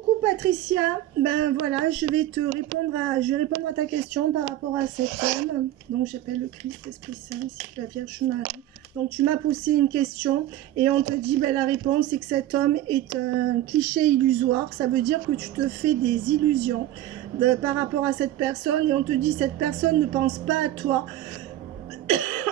Coucou Patricia, ben voilà, je vais répondre à ta question par rapport à cet homme. Donc j'appelle le Christ, Esprit Saint, ainsi que la Vierge Marie. Donc tu m'as posé une question et on te dit, ben la réponse c'est que cet homme est un cliché illusoire. Ça veut dire que tu te fais des illusions par rapport à cette personne et on te dit cette personne ne pense pas à toi.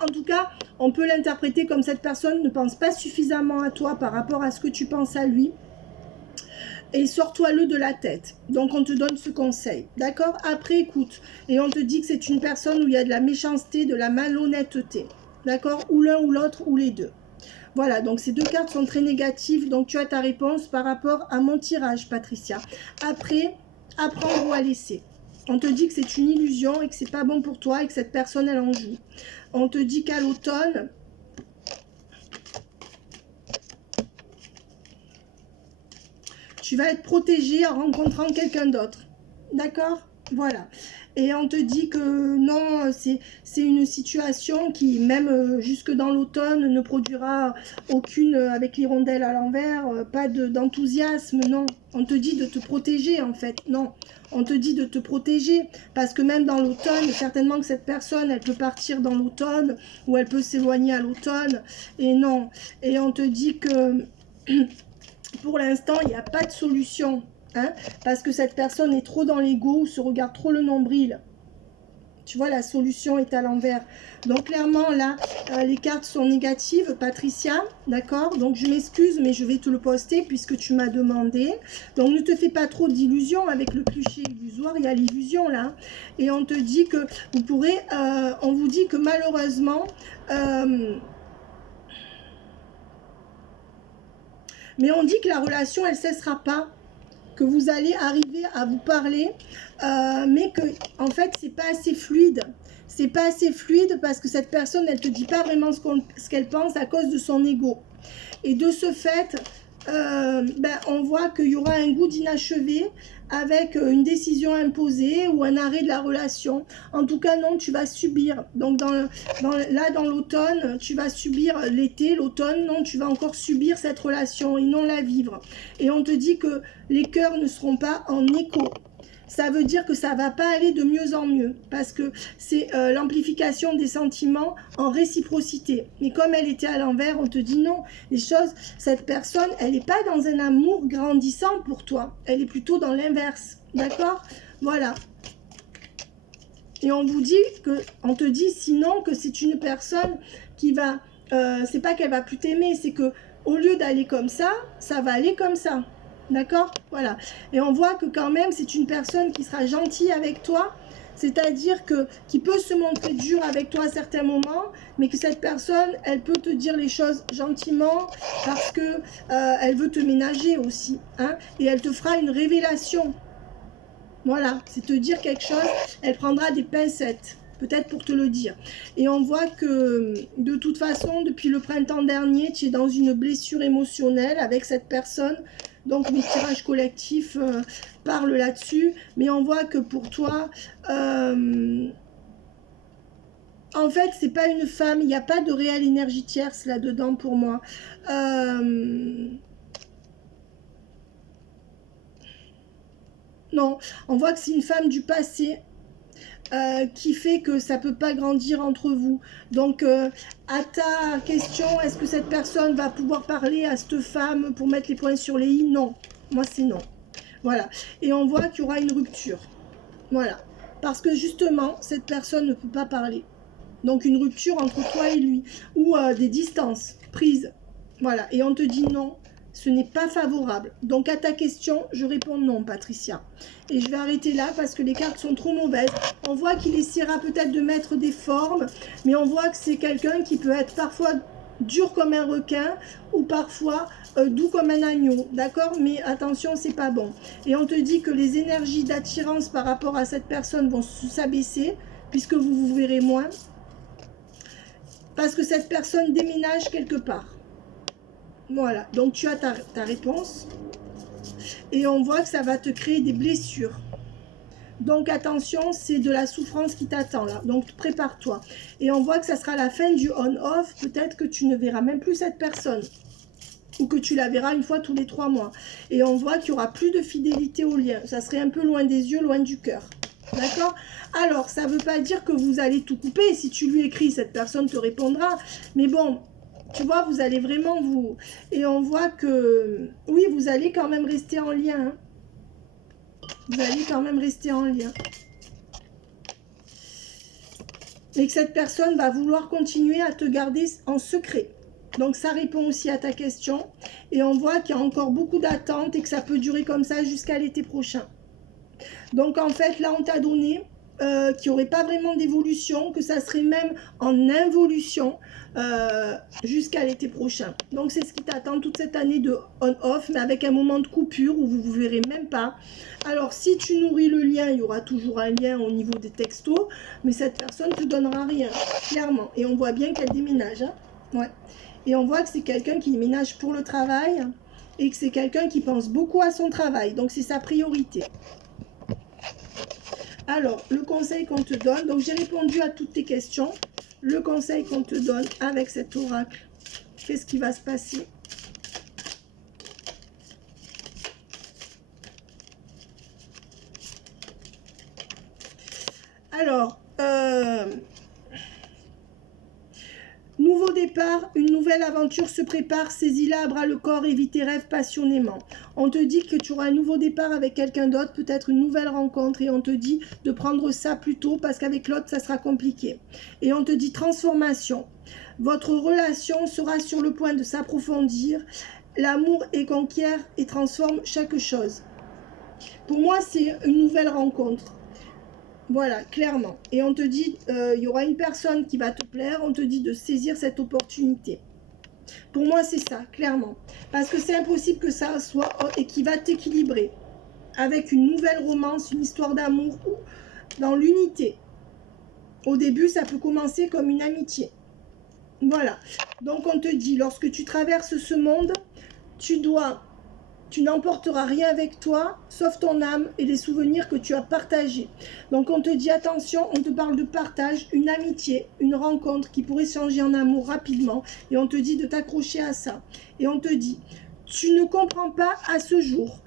En tout cas, on peut l'interpréter comme cette personne ne pense pas suffisamment à toi par rapport à ce que tu penses à lui. Et sors-toi-le de la tête. Donc on te donne ce conseil, d'accord? Après écoute, et on te dit que c'est une personne où il y a de la méchanceté, de la malhonnêteté, d'accord? Ou l'un ou l'autre ou les deux. Voilà, donc ces deux cartes sont très négatives, donc tu as ta réponse par rapport à mon tirage, Patricia. Après, apprendre ou à laisser. On te dit que c'est une illusion et que c'est pas bon pour toi et que cette personne elle en joue. On te dit qu'à l'automne, tu vas être protégé en rencontrant quelqu'un d'autre. D'accord? Voilà. Et on te dit que non, c'est une situation qui, même jusque dans l'automne, ne produira aucune, avec l'hirondelle à l'envers, pas d'enthousiasme, non. On te dit de te protéger, en fait, non. On te dit de te protéger, parce que même dans l'automne, certainement que cette personne, elle peut partir dans l'automne, ou elle peut s'éloigner à l'automne, et non. Et on te dit que... Pour l'instant, il n'y a pas de solution, hein, parce que cette personne est trop dans l'ego ou se regarde trop le nombril. Tu vois, la solution est à l'envers. Donc, clairement, là, les cartes sont négatives, Patricia, d'accord? Donc, je m'excuse, mais je vais te le poster puisque tu m'as demandé. Donc, ne te fais pas trop d'illusions avec le cliché illusoire. Il y a l'illusion, là. Et on te dit que vous pourrez... on vous dit que malheureusement... mais on dit que la relation, elle ne cessera pas, que vous allez arriver à vous parler, mais que, en fait, c'est pas assez fluide. C'est pas assez fluide parce que cette personne, elle te dit pas vraiment ce qu'elle pense à cause de son ego. Et de ce fait, on voit qu'il y aura un goût d'inachevé avec une décision imposée ou un arrêt de la relation. En tout cas, non, tu vas subir. Donc, là, dans l'automne, tu vas subir l'été, l'automne, non, tu vas encore subir cette relation et non la vivre. Et on te dit que les cœurs ne seront pas en écho. Ça veut dire que ça va pas aller de mieux en mieux, parce que c'est l'amplification des sentiments en réciprocité. Mais comme elle était à l'envers, on te dit non, les choses, cette personne, elle n'est pas dans un amour grandissant pour toi, elle est plutôt dans l'inverse, d'accord? Voilà. Et on vous dit que, on te dit sinon que c'est une personne qui va, c'est pas qu'elle va plus t'aimer, c'est que au lieu d'aller comme ça va aller comme ça. D'accord? Voilà. Et on voit que quand même, c'est une personne qui sera gentille avec toi, c'est-à-dire que qui peut se montrer dur avec toi à certains moments, mais que cette personne, elle peut te dire les choses gentiment parce que elle veut te ménager aussi, hein, et elle te fera une révélation. Voilà, c'est te dire quelque chose, elle prendra des pincettes, peut-être pour te le dire. Et on voit que, de toute façon, depuis le printemps dernier, tu es dans une blessure émotionnelle avec cette personne. Donc, mes tirages collectifs parlent là-dessus. Mais on voit que pour toi, en fait, c'est pas une femme. Il n'y a pas de réelle énergie tierce là-dedans pour moi. Non, on voit que c'est une femme du passé. Qui fait que ça peut pas grandir entre vous. Donc, à ta question, est-ce que cette personne va pouvoir parler à cette femme pour mettre les points sur les i? Non, moi c'est non. Voilà. Et on voit qu'il y aura une rupture. Voilà. Parce que justement, cette personne ne peut pas parler. Donc, une rupture entre toi et lui. Ou des distances prises. Voilà. Et on te dit non. Ce n'est pas favorable. Donc, à ta question, je réponds non, Patricia. Et je vais arrêter là parce que les cartes sont trop mauvaises. On voit qu'il essaiera peut-être de mettre des formes, mais on voit que c'est quelqu'un qui peut être parfois dur comme un requin ou parfois doux comme un agneau. D'accord? Mais attention, c'est pas bon. Et on te dit que les énergies d'attirance par rapport à cette personne vont s'abaisser puisque vous vous verrez moins. Parce que cette personne déménage quelque part. Voilà, donc tu as ta réponse. Et on voit que ça va te créer des blessures. Donc attention, c'est de la souffrance qui t'attend là. Donc prépare-toi. Et on voit que ça sera la fin du on-off. Peut-être que tu ne verras même plus cette personne. ou que tu la verras une fois tous les 3 mois. Et on voit qu'il y aura plus de fidélité au lien. Ça serait un peu loin des yeux, loin du cœur. D'accord? Alors, ça ne veut pas dire que vous allez tout couper. Si tu lui écris, cette personne te répondra. Mais bon, tu vois, vous allez vraiment vous... Et on voit que, oui, vous allez quand même rester en lien. Hein. Vous allez quand même rester en lien. Et que cette personne va vouloir continuer à te garder en secret. Donc, ça répond aussi à ta question. Et on voit qu'il y a encore beaucoup d'attentes et que ça peut durer comme ça jusqu'à l'été prochain. Donc, en fait, là, on t'a donné qu'il n'y aurait pas vraiment d'évolution, que ça serait même en involution jusqu'à l'été prochain. Donc, c'est ce qui t'attend toute cette année de on-off, mais avec un moment de coupure où vous ne vous verrez même pas. Alors, si tu nourris le lien, il y aura toujours un lien au niveau des textos, mais cette personne ne te donnera rien, clairement. Et on voit bien qu'elle déménage. Hein. Ouais. Et on voit que c'est quelqu'un qui déménage pour le travail et que c'est quelqu'un qui pense beaucoup à son travail. Donc, c'est sa priorité. Alors, le conseil qu'on te donne, donc j'ai répondu à toutes tes questions. Le conseil qu'on te donne avec cet oracle, qu'est-ce qui va se passer? Alors, nouveau départ, une nouvelle aventure se prépare, saisis-la à bras le corps et vis tes rêves passionnément. On te dit que tu auras un nouveau départ avec quelqu'un d'autre, peut-être une nouvelle rencontre, et on te dit de prendre ça plus tôt parce qu'avec l'autre, ça sera compliqué. Et on te dit transformation. Votre relation sera sur le point de s'approfondir. L'amour conquiert et transforme chaque chose. Pour moi, c'est une nouvelle rencontre. Voilà, clairement. Et on te dit, il y aura une personne qui va te plaire, on te dit de saisir cette opportunité. Pour moi, c'est ça, clairement. Parce que c'est impossible que ça soit et qui va t'équilibrer. Avec une nouvelle romance, une histoire d'amour, dans l'unité. Au début, ça peut commencer comme une amitié. Voilà. Donc, on te dit, lorsque tu traverses ce monde, tu n'emporteras rien avec toi, sauf ton âme et les souvenirs que tu as partagés. Donc on te dit attention, on te parle de partage, une amitié, une rencontre qui pourrait changer en amour rapidement. Et on te dit de t'accrocher à ça. Et on te dit, tu ne comprends pas à ce jour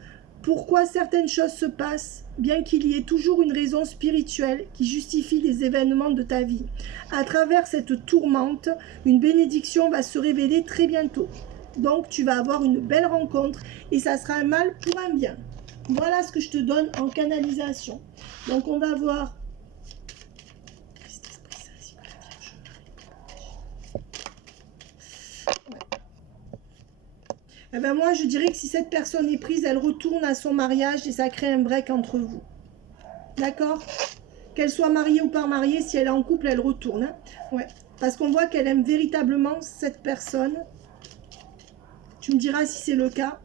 pourquoi certaines choses se passent, bien qu'il y ait toujours une raison spirituelle qui justifie les événements de ta vie. À travers cette tourmente, une bénédiction va se révéler très bientôt. Donc, tu vas avoir une belle rencontre et ça sera un mal pour un bien. Voilà ce que je te donne en canalisation. Donc, on va voir. Eh ben moi, je dirais que si cette personne est prise, elle retourne à son mariage et ça crée un break entre vous. D'accord? Qu'elle soit mariée ou pas mariée, si elle est en couple, elle retourne. Hein, ouais. Parce qu'on voit qu'elle aime véritablement cette personne. Tu me diras si c'est le cas.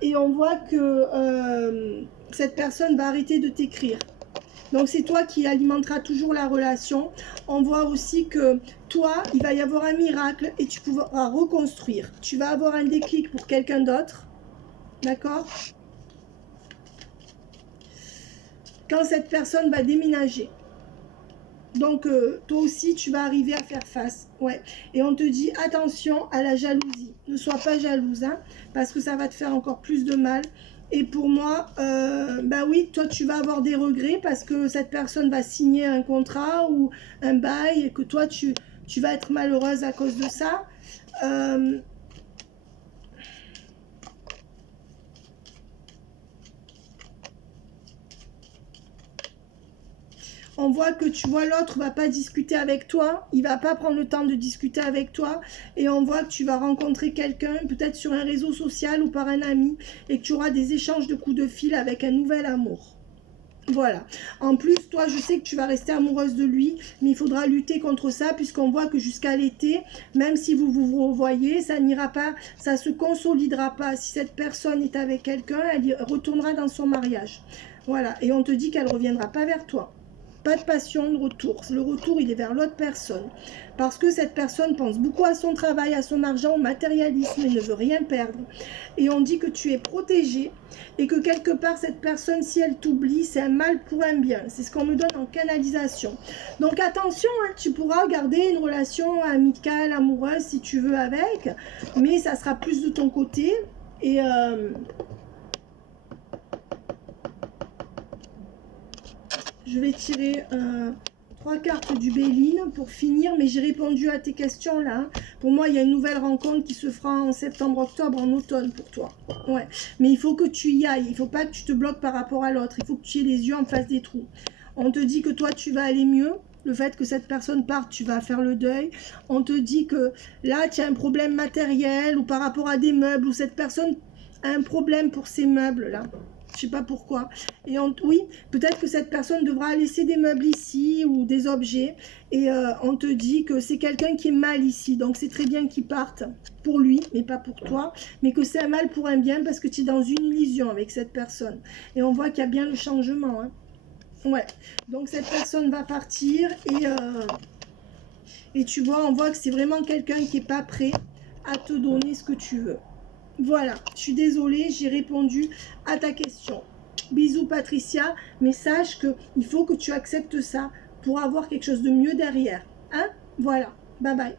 Et on voit que cette personne va arrêter de t'écrire. Donc c'est toi qui alimenteras toujours la relation. On voit aussi que toi, il va y avoir un miracle et tu pourras reconstruire. Tu vas avoir un déclic pour quelqu'un d'autre. D'accord? Quand cette personne va déménager. Donc, toi aussi, tu vas arriver à faire face. Ouais. Et on te dit, attention à la jalousie. Ne sois pas jalouse, hein, parce que ça va te faire encore plus de mal. Et pour moi, bah oui, toi, tu vas avoir des regrets parce que cette personne va signer un contrat ou un bail et que toi, tu vas être malheureuse à cause de ça. On voit que tu vois l'autre va pas discuter avec toi, il va pas prendre le temps de discuter avec toi et on voit que tu vas rencontrer quelqu'un peut-être sur un réseau social ou par un ami et que tu auras des échanges de coups de fil avec un nouvel amour. Voilà. En plus, toi, je sais que tu vas rester amoureuse de lui, mais il faudra lutter contre ça puisqu'on voit que jusqu'à l'été, même si vous vous revoyez, ça n'ira pas, ça se consolidera pas. Si cette personne est avec quelqu'un, elle retournera dans son mariage. Voilà. Et on te dit qu'elle reviendra pas vers toi. pas de passion de retour. Le retour, il est vers l'autre personne. Parce que cette personne pense beaucoup à son travail, à son argent, au matérialisme et ne veut rien perdre. Et on dit que tu es protégé et que quelque part, cette personne, si elle t'oublie, c'est un mal pour un bien. C'est ce qu'on me donne en canalisation. Donc attention, hein, tu pourras garder une relation amicale, amoureuse si tu veux avec, mais ça sera plus de ton côté. Et je vais tirer 3 cartes du Béline pour finir, mais j'ai répondu à tes questions là. Pour moi, il y a une nouvelle rencontre qui se fera en septembre, octobre, en automne pour toi. Ouais, mais il faut que tu y ailles. Il ne faut pas que tu te bloques par rapport à l'autre. Il faut que tu aies les yeux en face des trous. On te dit que toi, tu vas aller mieux. Le fait que cette personne parte, tu vas faire le deuil. On te dit que là, tu as un problème matériel ou par rapport à des meubles, ou cette personne a un problème pour ces meubles-là. Je sais pas pourquoi. Et oui, peut-être que cette personne devra laisser des meubles ici ou des objets. Et on te dit que c'est quelqu'un qui est mal ici. Donc c'est très bien qu'il parte pour lui, mais pas pour toi. Mais que c'est un mal pour un bien parce que tu es dans une illusion avec cette personne. Et on voit qu'il y a bien le changement. Hein. Ouais. Donc cette personne va partir et tu vois, on voit que c'est vraiment quelqu'un qui n'est pas prêt à te donner ce que tu veux. Voilà, je suis désolée, j'ai répondu à ta question. Bisous Patricia, mais sache qu'il faut que tu acceptes ça pour avoir quelque chose de mieux derrière. Hein? Voilà, bye bye.